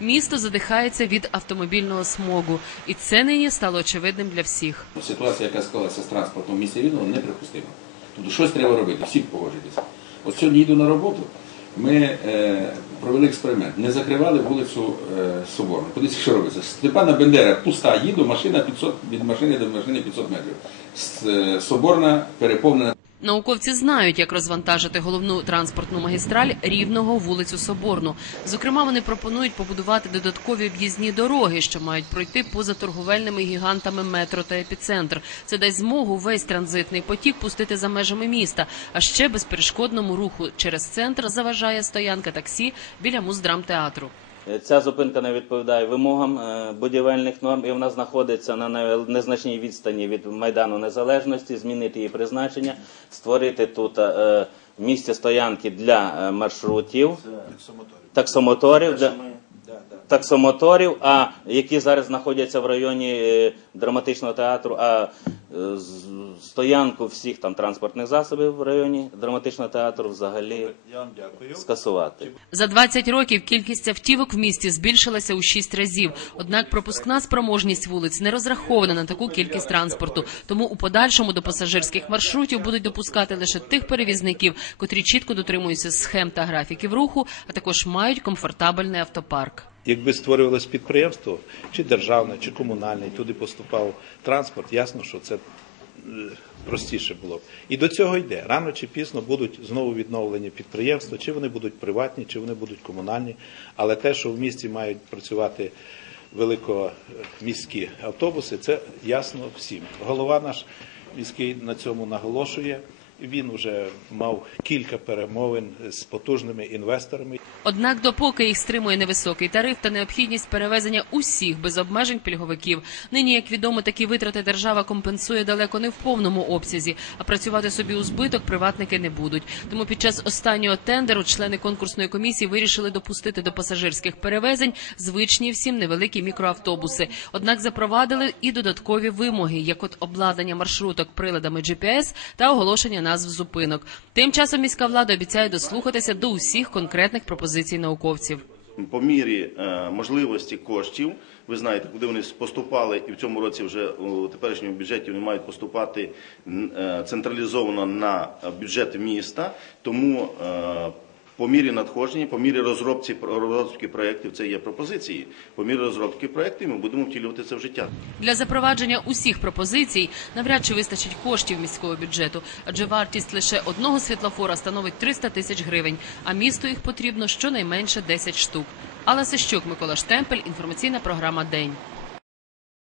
Місто задихається від автомобільного смогу, і це нині стало очевидним для всіх. Ситуація, яка склалася з транспортом в місті Рівного, неприпустима. Тобто щось треба робити, всі погоджуйтеся. От сьогодні їду на роботу, ми е, провели експеримент. Не закривали вулицю е, Соборну. Подивіться, що робиться. Степана Бендера пуста, їду, машина 500, від машини до машини 500 метрів. Е, Соборна переповнена. Науковці знають, як розвантажити головну транспортну магістраль рівного вулицю Соборну. Зокрема, вони пропонують побудувати додаткові об'їзні дороги, що мають пройти поза торговельними гігантами метро та епіцентр. Це дасть змогу весь транзитний потік пустити за межами міста. А ще безперешкодному руху через центр заважає стоянка таксі біля муздрамтеатру. Ця зупинка не відповідає вимогам е, будівельних норм, і вона знаходиться на не- незначній відстані від майдану незалежності. Змінити її призначення, створити тут е, місце стоянки для маршрутів, маршрутів, таксомоторів, для- таксомоторів, а які зараз знаходяться в районі е, драматичного театру. А е, стоянку всіх там транспортних засобів в районі драматичного театру взагалі скасувати. За 20 років кількість автівок в місті збільшилася у 6 разів. Однак пропускна спроможність вулиць не розрахована на таку кількість транспорту. Тому у подальшому до пасажирських маршрутів будуть допускати лише тих перевізників, котрі чітко дотримуються схем та графіків руху, а також мають комфортабельний автопарк. Якби створювалось підприємство, чи державне, чи комунальне, і туди поступав транспорт, ясно, що це е, простіше було б. І до цього йде. Рано чи пізно будуть знову відновлені підприємства, чи вони будуть приватні, чи вони будуть комунальні. Але те, що в місті мають працювати великоміські автобуси, це ясно всім. Голова наш міський на цьому наголошує. Він вже мав кілька перемовин з потужними інвесторами. Однак, допоки їх стримує невисокий тариф та необхідність перевезення усіх без обмежень пільговиків, нині, як відомо, такі витрати держава компенсує далеко не в повному обсязі, а працювати собі у збиток приватники не будуть. Тому під час останнього тендеру члени конкурсної комісії вирішили допустити до пасажирських перевезень звичні всім невеликі мікроавтобуси. Однак запровадили і додаткові вимоги, як от обладнання маршруток приладами GPS та оголошення назв зупинок. Тим часом міська влада обіцяє дослухатися до усіх конкретних пропозицій науковців. по мірі е, можливості коштів. Ви знаєте, куди вони поступали, і в цьому році вже у теперішньому бюджеті вони мають поступати е, централізовано на бюджет міста. Тому е, по мірі надходження, по мірі розробці розробки проєктів, це є пропозиції. По мірі розробки проєктів ми будемо втілювати це в життя. Для запровадження усіх пропозицій навряд чи вистачить коштів міського бюджету, адже вартість лише одного світлофора становить 300 тисяч гривень, а місту їх потрібно щонайменше 10 штук. Алла Сищук, Микола Штемпель, інформаційна програма День.